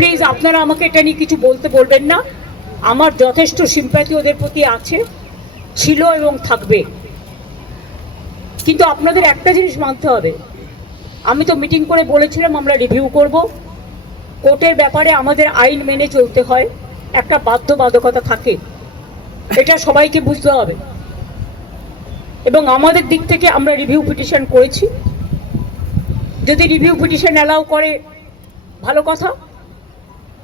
Please আপনারা আমাকে এটা নিয়ে কিছু বলতে বলবেন না। আমার যথেষ্ট সিম্প্যাথি ওদের প্রতি আছে, ছিল এবং থাকবে। কিন্তু আপনাদের একটা জিনিস মানতে হবে। আমি তো মিটিং করে বলেছিলাম, আমরা রিভিউ করব। কোর্টের ব্যাপারে আমাদের আইন মেনে চলতে হয়। একটা বাধ্যবাধকতা থাকে। এটা সবাইকে বুঝতে হবে। এবং আমাদের দিক থেকে আমরা রিভিউ পিটিশন করেছি। যদি রিভিউ পিটিশন অ্যালাউ করে, ভালো কথা।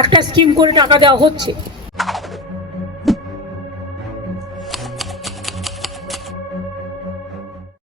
একটা স্কিম করে টাকা দেওয়া হচ্ছে।